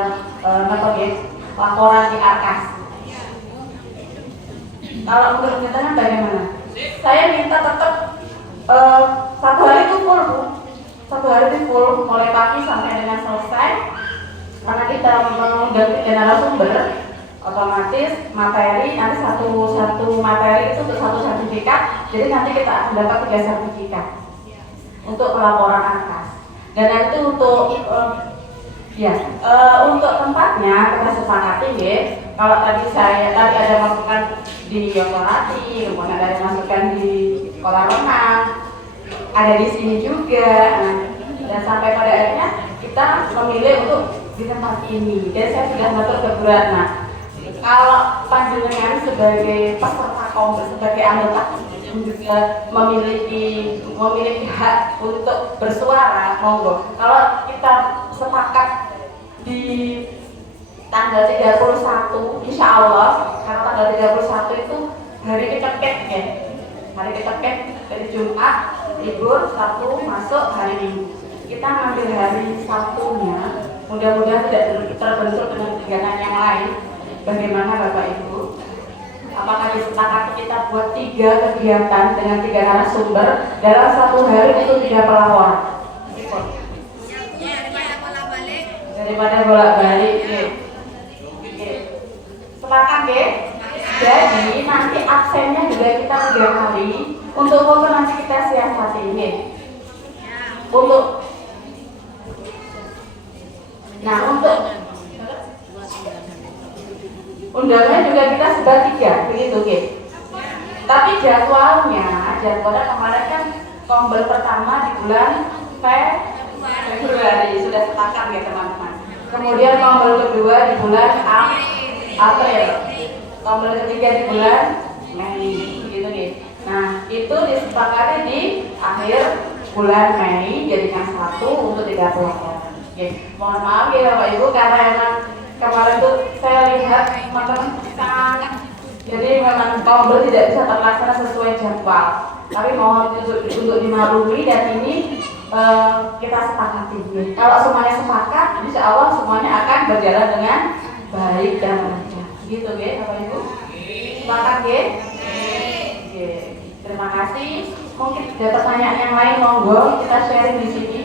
laporan di Arkas. Kalau menurut kita kan bagaimana? Saya minta tetap 1 hari itu full Bu. 1 hari itu full mulai pagi sampai dengan selesai. Karena kita mengundang 3 narasumber, otomatis materi nanti satu materi itu untuk 1 sertifikat. Jadi nanti kita akan dapat 3 sertifikat untuk pelaporan Arkas. Dan itu untuk untuk tempatnya kita sepakati ya. Kalau tadi ada masukan di Yokorati, kemudian ada masukan di kolam renang, ada di sini juga. Dan sampai pada akhirnya kita memilih untuk di tempat ini. Dan saya sudah ngatur ke Bu Ratna. Kalau panjenengan sebagai peserta kombel, sebagai anggota juga memiliki hak untuk bersuara, monggo. Kalau kita sepakat di tanggal 31, insya Allah, karena tanggal 31 itu hari kepet ya, hari kepet dari Jumat, libur, Sabtu masuk hari Minggu. Kita ngambil hari Sabtunya, mudah-mudahan tidak terbentur dengan kegiatan yang lain. Bagaimana Bapak Ibu? apakah disepakati kita buat 3 kegiatan dengan 3 narasumber dalam 1 hari untuk 3 pelawak? Daripada bolak-balik. Sepakat ya? Jadi nanti absennya juga kita 3 kali. Untuk foto nanti kita siasati ya. Untuk undangan juga kita sebar 3, begitu ya. Tapi jadwalnya kemarin kan kombel pertama di bulan Februari, sudah sepakat ya teman-teman. Kemudian kombel kedua di bulan April, kombel ketiga di bulan Mei, gitu ya. Nah, itu disepakati di akhir bulan Mei jadikan 1 untuk 3 pelawak. Mohon maaf ya Bapak Ibu karena emang kemarin tuh saya lihat teman-teman sangat, jadi memang kombel tidak bisa terlaksana sesuai jadwal. Tapi mohon untuk dimaklumi dan ini kita sepakati. Kalau semuanya sepakat, insya Allah semuanya akan berjalan dengan baik dan lancar. Gitu ya Bapak Ibu. Sepakat ya? Terima kasih. Mungkin ada pertanyaan yang lain, monggo kita sharing di sini.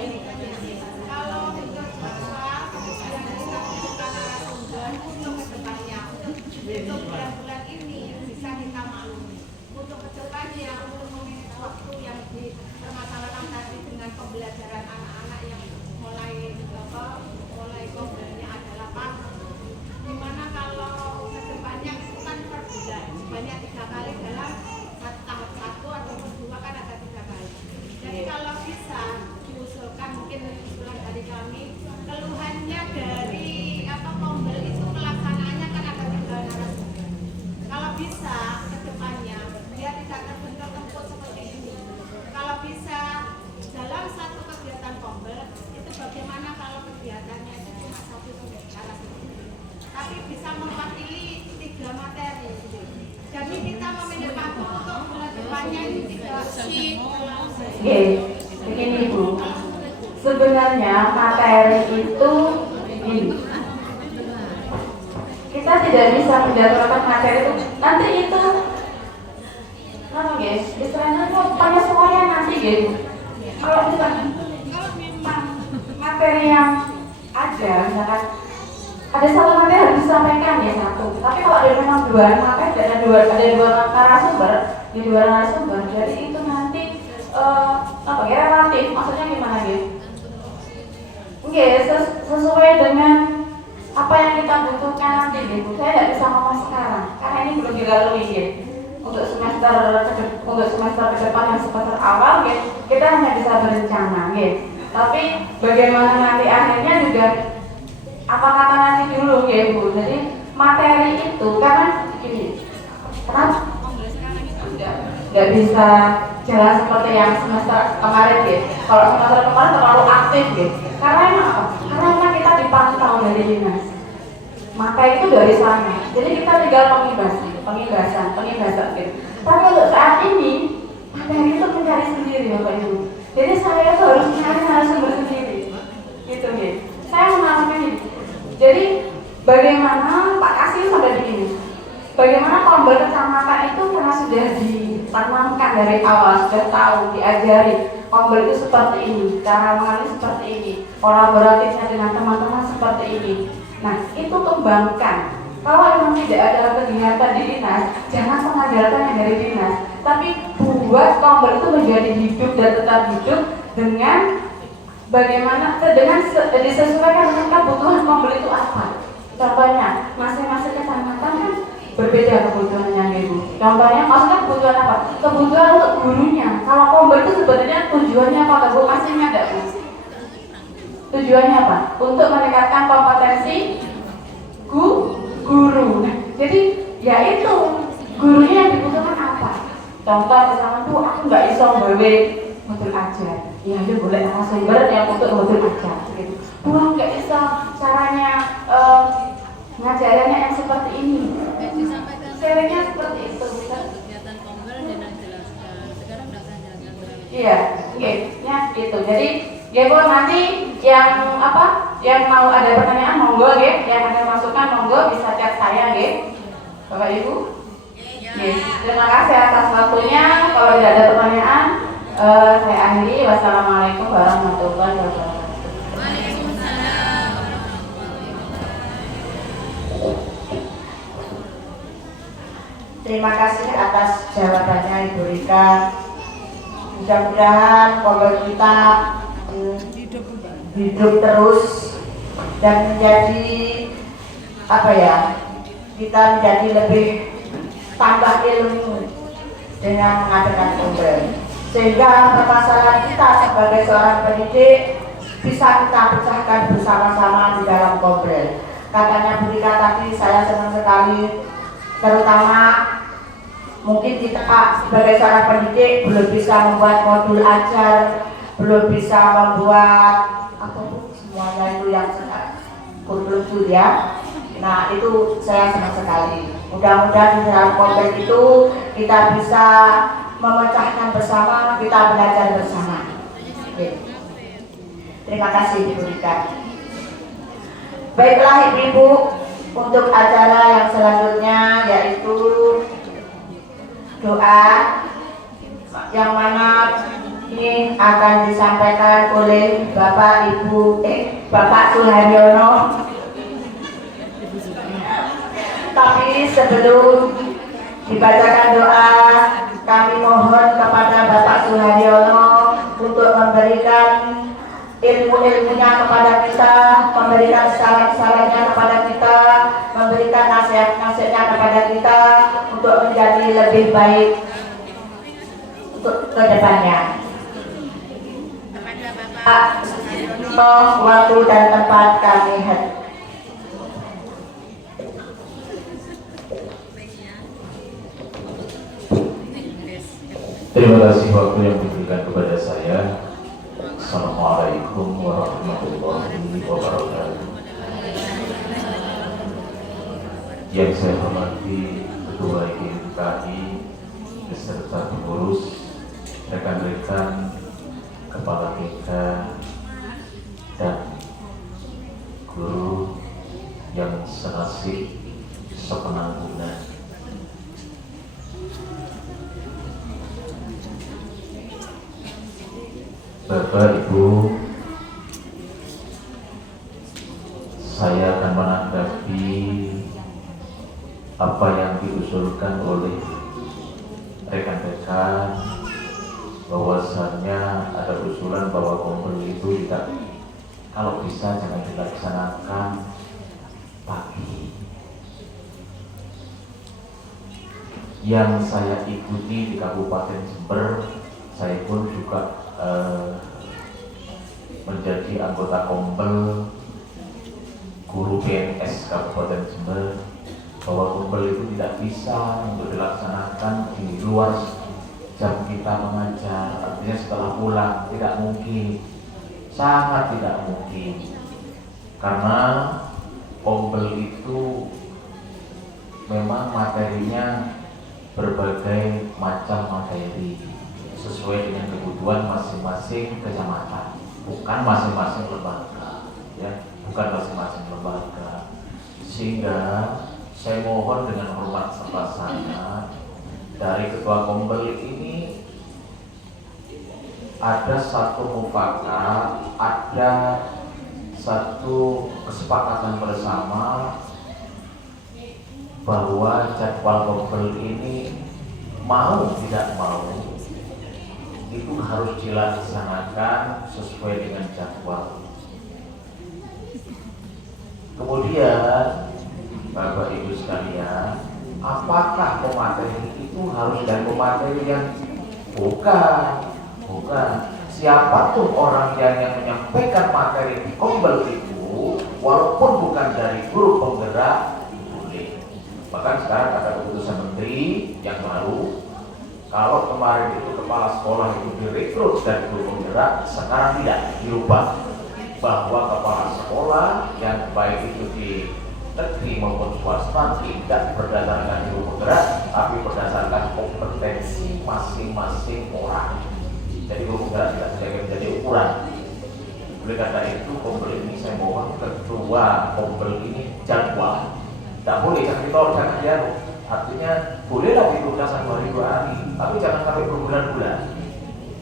Untuk bulan-bulan ini bisa kita maklumi. Untuk kedepannya, untuk memanage waktu yang dipermasalahkan tadi dengan pembelajaran anak-anak yang mulai kombelnya adalah dimana kalau kedepannya itu kan per bulan sebanyak 3 kali dalam tahap 1 atau 2 kan ada 3 kali. Jadi kalau bisa diusulkan mungkin usulan dari kami, keluhannya dari kombel itu pelaksanaannya kan ada 3 narasumber. Kalau bisa kedepannya biar tidak terbentur-bentur seperti ini. Kalau bisa dalam 1 kegiatan kombel itu bagaimana kalau kegiatannya itu cuma 1 narasumber, tapi bisa mewakili 3 materi. Jadi kita memilih waktu untuk bulan depannya ini tidak begini Bu. Sebenarnya materi itu ini. Kita tidak bisa menjatuhkan materi itu. Nanti itu istilahnya itu penyesuaian nanti gitu. Kalau misalkan materi yang ada, misalkan ada 1 materi harus disampaikan ya 1. Tapi kalau ada memang 2 materi, ada 2 narasumber, di 2 narasumber, jadi itu nanti relatif. Maksudnya gimana gitu? Sesuai dengan apa yang kita butuhkan nanti gitu. Saya tidak bisa ngomong sekarang karena ini belum dilalui gitu. Untuk semester ke depan yang semester awal gitu, kita hanya bisa berencana gitu. Tapi bagaimana nanti akhirnya juga apa kata nanti dulu gitu Bu. Jadi materi itu karena gini, kenapa nggak bisa jalan seperti yang semester kemarin gitu. Kalau semester kemarin terlalu aktif gitu. Karena emang apa? Karena emang kita dipantau dari dinas. Maka itu dari sana. Jadi kita tinggal penghibasan gitu. Tapi untuk saat ini, materi itu mencari sendiri Bapak Ibu. Jadi saya tuh harus mencari narasumber sendiri. Gitu. Saya mengalami ini. Jadi bagaimana Pak Kasih sampai begini? Bagaimana kombel kecamatan itu karena sudah ditanamkan dari awal, sudah tahu, diajari kombel itu seperti ini, cara mengalami seperti ini, kolaboratifnya dengan teman-teman seperti ini. Nah, itu kembangkan. Kalau memang tidak ada kegiatan di dinas, jangan mengandalkan yang dari dinas, tapi buat kombel itu menjadi hidup dan tetap hidup dengan bagaimana disesuaikan dengan kebutuhan kombel itu apa. Contohnya, masing-masing kecamatan kan berbeda kebutuhannya Ibu. Contohnya, maksudnya kebutuhan apa? Kebutuhan untuk gurunya. Kalau kombel itu sebenarnya tujuannya apa? Bu, masih ingat Bu? Tujuannya apa? Untuk meningkatkan kompetensi guru. Nah, jadi ya itu gurunya yang dibutuhkan apa? Contoh misalnya tuh aku nggak bisa gawe modul ajar. Ya dia boleh narasumber yang untuk modul ajar. Gitu. Buang nggak bisa caranya ngajarannya yang seperti ini. Sharingnya seperti itu. Kegiatan kombel dan jelaskan. Sekarang nggak kan jalan. Iya, ya gitu. Jadi ya Bu, nanti yang yang mau ada pertanyaan monggo ya, yang ada masukan monggo bisa chat saya ya, Bapak Ibu. Ya, Oke, terima kasih atas waktunya. Kalau tidak ada pertanyaan, saya akhiri. Wassalamualaikum warahmatullahi wabarakatuh. Waalaikumsalam warahmatullahi wabarakatuh. Terima kasih atas jawabannya Ibu Rika. Mudah-mudahan kompel kita hidup terus dan menjadi kita menjadi lebih tambah ilmu dengan mengadakan kompel, sehingga permasalahan kita sebagai seorang pendidik bisa kita pecahkan bersama-sama di dalam kompel. Katanya Bu Rika tadi, saya senang sekali, terutama mungkin kita sebagai seorang pendidik belum bisa membuat modul ajar, belum bisa membuat semuanya itu yang kurikulum ya. Nah, itu saya senang sekali. Mudah-mudahan di dalam kompel itu kita bisa memecahkan bersama, kita belajar bersama. Oke. Terima kasih Ibu Rika. Baiklah Ibu-ibu, untuk acara yang selanjutnya yaitu doa yang mana ini akan disampaikan oleh Bapak Suharyono. Tapi sebelum dibacakan doa, kami mohon kepada Bapak Suharyono untuk memberikan ilmu-ilmunya kepada kita, memberikan saran-sarannya kepada kita, memberikan nasihat-nasihatnya kepada kita untuk menjadi lebih baik untuk kedepannya. Waktu dan tempat kami Terima kasih waktu yang diberikan kepada saya. Assalamualaikum warahmatullahi wabarakatuh. Yang saya hormati Ketua IGMKI beserta pengurus, rekan-rekan, kepala TK, dan guru yang senasib sepenanggungan. Bapak Ibu, saya akan menanggapi apa yang diusulkan oleh rekan-rekan, bahwasannya ada usulan bahwa kompel itu tidak, kalau bisa jangan dilaksanakan pagi. Yang saya ikuti di Kabupaten Jember, saya pun juga menjadi anggota kompel guru PNS Kabupaten Jember, bahwa kompel itu tidak bisa untuk dilaksanakan di luar jam kita mengajar, artinya setelah pulang tidak mungkin, sangat tidak mungkin, karena kompel itu memang materinya berbagai macam materi sesuai dengan kebutuhan masing-masing kecamatan, bukan masing-masing lembaga, ya, bukan masing-masing lembaga. Sehingga saya mohon dengan hormat serta saya dari Ketua Kompel ini ada satu mufakat, ada satu kesepakatan bersama bahwa jadwal Kompel ini mau tidak mau itu harus dilaksanakan sesuai dengan jadwal. Kemudian Bapak Ibu sekalian, apakah pemateri itu harus dari pemateri yang bukan siapapun orang yang menyampaikan materi di kompel itu, walaupun bukan dari guru penggerak, boleh. Bahkan sekarang ada keputusan menteri yang baru, kalau kemarin itu kepala sekolah itu direkrut dari guru penggerak, sekarang tidak, dirubah bahwa kepala sekolah yang baik itu di negeri maupun swasta tidak berdasarkan guru penggerak, tapi berdasarkan kompetensi masing-masing orang. Jadi guru penggerak tidak bisa menjadi ukuran. Oleh karena itu kompel ini saya mohon ketua kompel ini jadwal. Tidak boleh kan kita jangan dianu. Artinya bolehlah ditunda 1 hari 2 hari, tapi jangan sampai berbulan-bulan.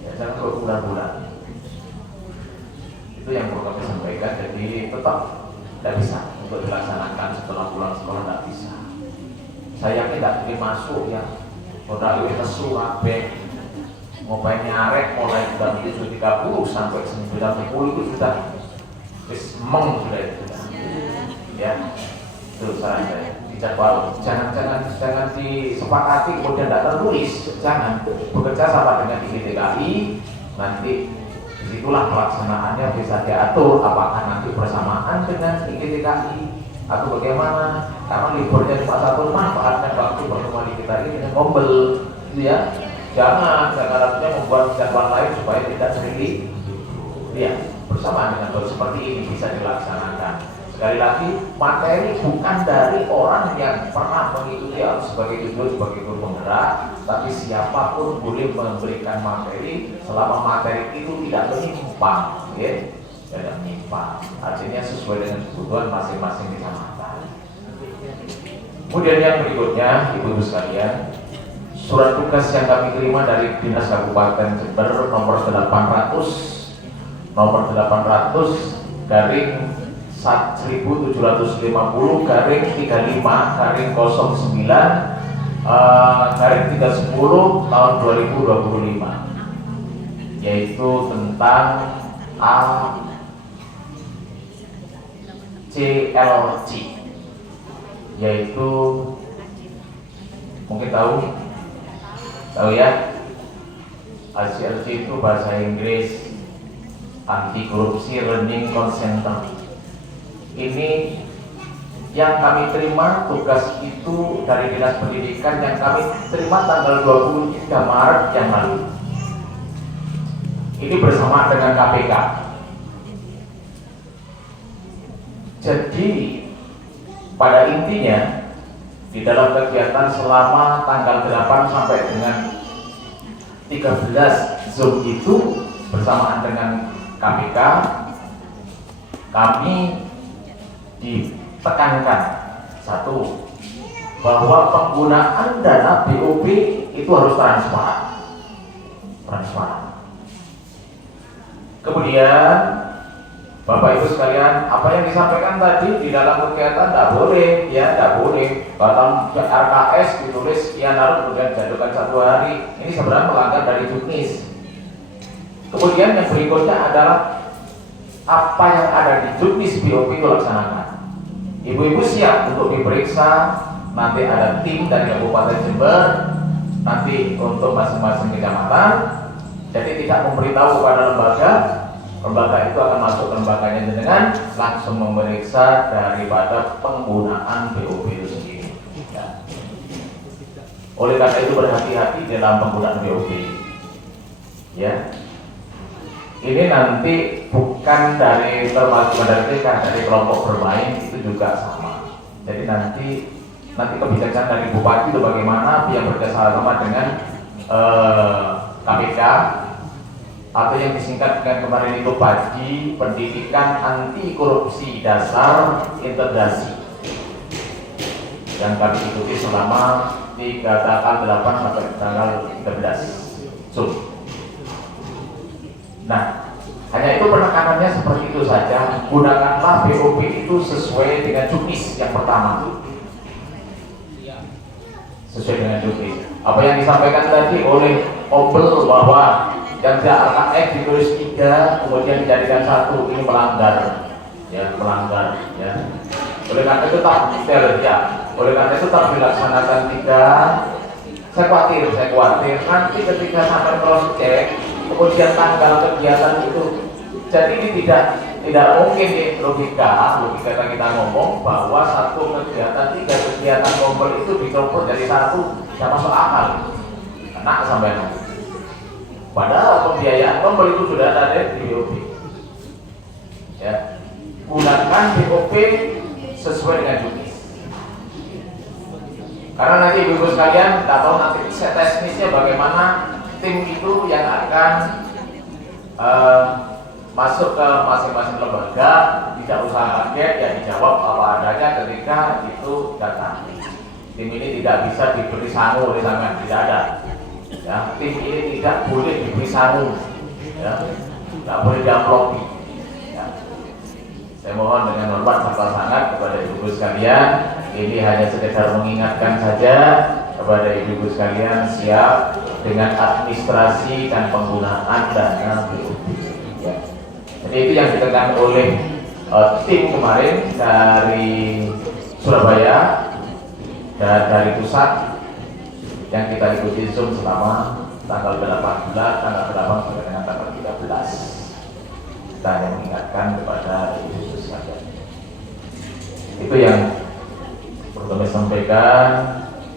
Ya, jangan sampai berbulan-bulan. Itu yang perlu kami sampaikan. Jadi tetap tidak bisa untuk dilaksanakan setelah pulang sekolah, tidak bisa. Saya yakin tidak mungkin masuk ya. Kodal itu nesu kabeh. Ngopain nyarek mulai jam 7.30 sampai 9.10 itu sudah meng sudah itu. Ya, itu saran saya. Dijadwal, jangan disepakati kemudian tidak tertulis. Jangan, bekerja sama dengan IGTKI, nanti disitulah pelaksanaannya bisa diatur. Apakah nanti bersamaan dengan IGTKI atau bagaimana? Karena liburnya cuma 1, manfaatkan waktu pertemuan IGTKI dengan mobil, gitu ya. Jangan artinya membuat jadwal lain supaya tidak sering bersamaan dengan seperti ini bisa dilaksanakan. Sekali lagi, materi bukan dari orang yang pernah mengikuti atau sebagai guru penggerak, tapi siapapun boleh memberikan materi selama materi itu tidak menyimpang, ya, tidak menyimpang. Artinya sesuai dengan kebutuhan masing-masing kecamatan. Kemudian yang berikutnya, ibu-ibu sekalian, surat tugas yang kami terima dari Dinas Kabupaten Jember nomor 800 garing 1750 garing 35 garing 09 garing 310 tahun 2025, yaitu tentang ACLC, yaitu mungkin tahu ya, ACLC itu bahasa Inggris Anti Korupsi Learning Center. Ini yang kami terima tugas itu dari Dinas Pendidikan, yang kami terima tanggal 23 Maret yang lalu. Ini bersama dengan KPK. Jadi pada intinya di dalam kegiatan selama tanggal 8 sampai dengan 13 Zoom itu bersamaan dengan KPK, kami ditekankan satu, bahwa penggunaan dana BOP itu harus transparan. Kemudian Bapak Ibu sekalian, apa yang disampaikan tadi di dalam kegiatan tidak boleh, ya tidak boleh. Dalam RKS ditulis sekian hari kemudian dijatuhkan 1 hari. Ini sebenarnya melanggar dari juknis. Kemudian yang berikutnya adalah apa yang ada di juknis BOP itu laksanakan. Ibu-ibu siap untuk diperiksa, nanti ada tim dari Kabupaten Jember, nanti untuk masing-masing kecamatan. Jadi tidak memberitahu kepada lembaga itu akan masuk ke lembaganya dengan langsung memeriksa daripada penggunaan BOP itu sendiri. Ya. Oleh karena itu berhati-hati dalam penggunaan BOP. Ya. Ini nanti bukan dari termasuk dari TK, dari kelompok bermain itu juga sama. Jadi nanti kebijakan dari Bupati itu bagaimana yang bekerjasama dengan KPK atau yang disingkat dengan kemarin itu PADI, Pendidikan Anti Korupsi Dasar Integrasi, yang kami ikuti selama 3 tanggal 8 sampai tanggal 13 Juni. Nah, hanya itu penekanannya seperti itu saja. Gunakanlah BOP itu sesuai dengan juknis yang pertama. Sesuai dengan juknis. Apa yang disampaikan tadi oleh Obel bahwa yang RKF ditulis 3 kemudian dijadikan 1, ini melanggar. Ya, melanggar. Ya. Oleh karena itu tetap detail ya. Oleh karena itu tetap dilaksanakan 3. Saya khawatir nanti ketika sampai cross check kemudian tanggal kegiatan itu, jadi ini tidak mungkin di logika kita ngomong bahwa satu kegiatan 3 kegiatan kumpul itu dicopot jadi 1, tidak masuk akal, kena sampai nanti. Padahal pembiayaan kumpul itu sudah ada di BOP. Ya, gunakan BOP sesuai dengan juknis. Karena nanti ibu sekalian tidak tahu nanti teknisnya bagaimana. Tim itu yang akan masuk ke masing-masing lembaga, tidak usah kaget, ya dijawab apa adanya ketika itu datang. tim ini tidak bisa diberi sangu oleh sampean, tidak ada. Ya, tim ini tidak boleh diberi sangu, ya, tidak boleh diamplopi. Ya. Saya mohon dengan hormat serta sangat kepada ibu-ibu sekalian, ini hanya sekedar mengingatkan saja kepada ibu-ibu sekalian siap dengan administrasi dan penggunaan dana BOT. Ya. Jadi itu yang ditekan oleh tim kemarin dari Surabaya dan dari pusat yang kita ikuti Zoom selama tanggal 18, tanggal 8 sampai dengan tanggal 13. Kita hanya mengingatkan kepada ibu-ibu sekalian. Itu yang perlu kami sampaikan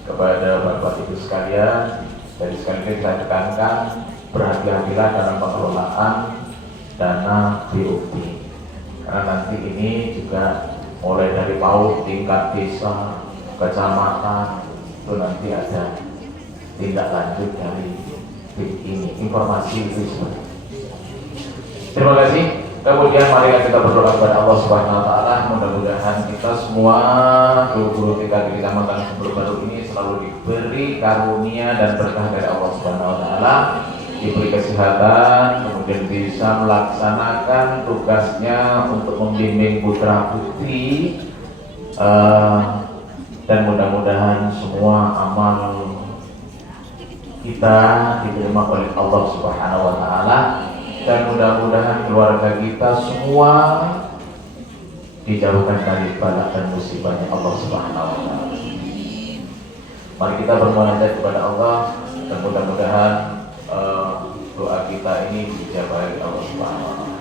kepada bapak ibu sekalian. Dari sekali lagi saya tekankan, berhati-hatilah dalam pengelolaan dana BOT. Karena nanti ini juga mulai dari PAUD, tingkat desa, kecamatan, itu nanti ada tindak lanjut dari tim ini. Informasi itu seperti. Terima kasih. Kemudian mari kita berdoa kepada Allah Subhanahu wa taala, mudah-mudahan kita semua guru-guru kita di Kecamatan Sumber Baru ini selalu diberi karunia dan berkah dari Allah Subhanahu wa taala, diberi kesehatan, kemudian bisa melaksanakan tugasnya untuk membimbing putra-putri, dan mudah-mudahan semua amal kita diterima oleh Allah Subhanahu wa taala. Dan mudah-mudahan keluarga kita semua dijauhkan dari bala dan musibahnya Allah Subhanahu wa taala. Mari kita bermunajat kepada Allah dan mudah-mudahan doa kita ini dijabahi Allah Subhanahu wa taala.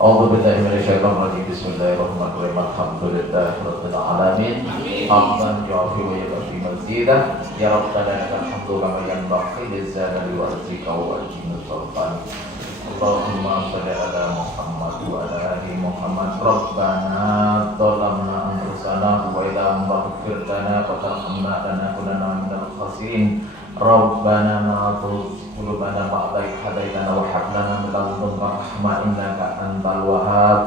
A'udzu billahi minasyaitonir rajim. Bismillahirrahmanirrahim. Alhamdulillahirabbil alamin. Hamdan yu'afi wa yu'afi mazidah. Ya Rabbana lakal hamdu kama yanbaghi lizzalali wa wajhika wa wajhil sultan. Allahumma shalli ala Muhammad wa ala ali Muhammad. Rabbana zalamna anfusana wa illam taghfir lana wa tarhamna lanakunanna minal khasirin. Rabbana la tuzigh qulubana ba'da idh hadaytana wa hab lana min ladunka rahmah innaka antal wahhab.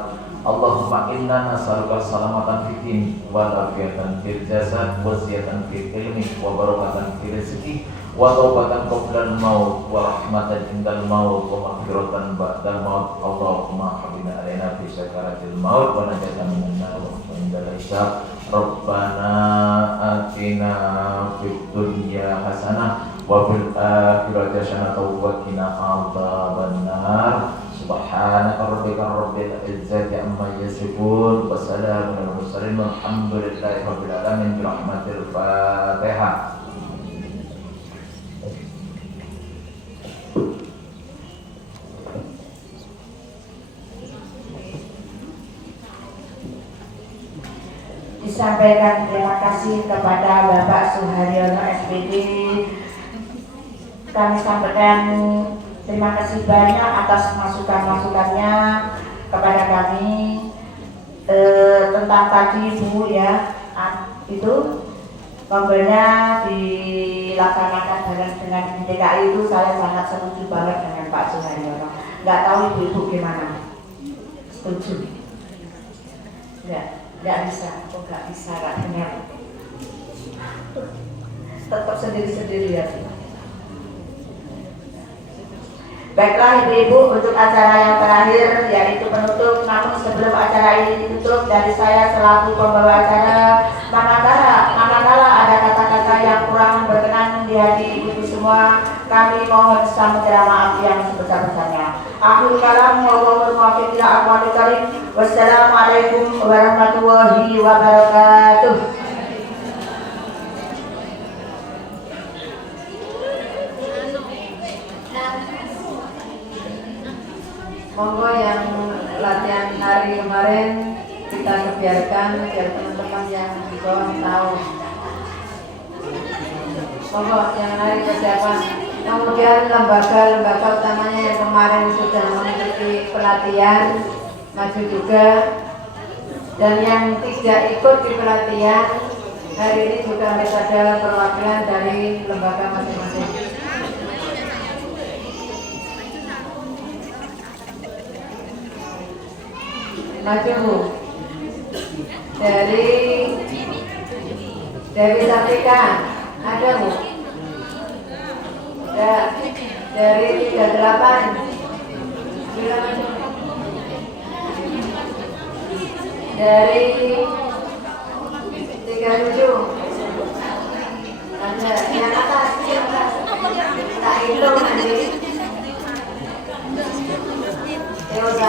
Allahumma inna nas'aluka salamatan fid din wa lafiyatan fil jasad wa ziyadatan fil ilmi wa barakatan fil rizqi wa taubatan qabla al-maut wa rahmatan indal maut wa maghfiratan ba'dal maut. Allahumma habibna alaina fi sakaratil maut wa najatan minan nar wa indal hisab. Rabbana atina fid dunya hasanah wa fil akhirati hasanah wa qina adzabannar. Subhanaka rabbika rabbil izzati amma yasifun wa salamun alal mursalin walhamdulillahi rabbil alamin. Birahmatil Fatihah. Disampaikan terima kasih kepada Bapak Suharyono SPD. Kami sampaikan terima kasih banyak atas masukan-masukannya kepada kami tentang tadi Bu ya, itu ngobrolnya dilaksanakan dengan DKI itu saya sangat setuju banget dengan Pak Suharyono. Nggak tahu ibu-ibu gimana? Setuju? Nggak bisa, kok nggak bisa, nggak dengar. Tetap sendiri-sendiri ya. Baiklah ibu-ibu, untuk acara yang terakhir yaitu penutup. Namun sebelum acara ini ditutup, dari saya selaku pembawa acara, manakala ada kata-kata yang kurang berkenan di hati ibu semua, kami mohon samudera maaf yang sebesar-besarnya. Akhir kalam, wallahul muwaffiq ila aqwamit thoriq. Wassalamualaikum warahmatullahi wabarakatuh. Monggo yang latihan hari kemarin kita biarkan biar teman-teman yang di bawah tahu. Monggo yang hari persiapan. Kemudian lembaga utamanya yang kemarin sudah mengikuti pelatihan maju juga, dan yang tidak ikut di pelatihan hari ini juga harus ada perwakilan dari lembaga masing-masing. Maju Bu. Dari Dewi Saptika, ada Bu? Dari 38. Bilang aja. Dari 37. Ada yang atas, Tak hitung nanti.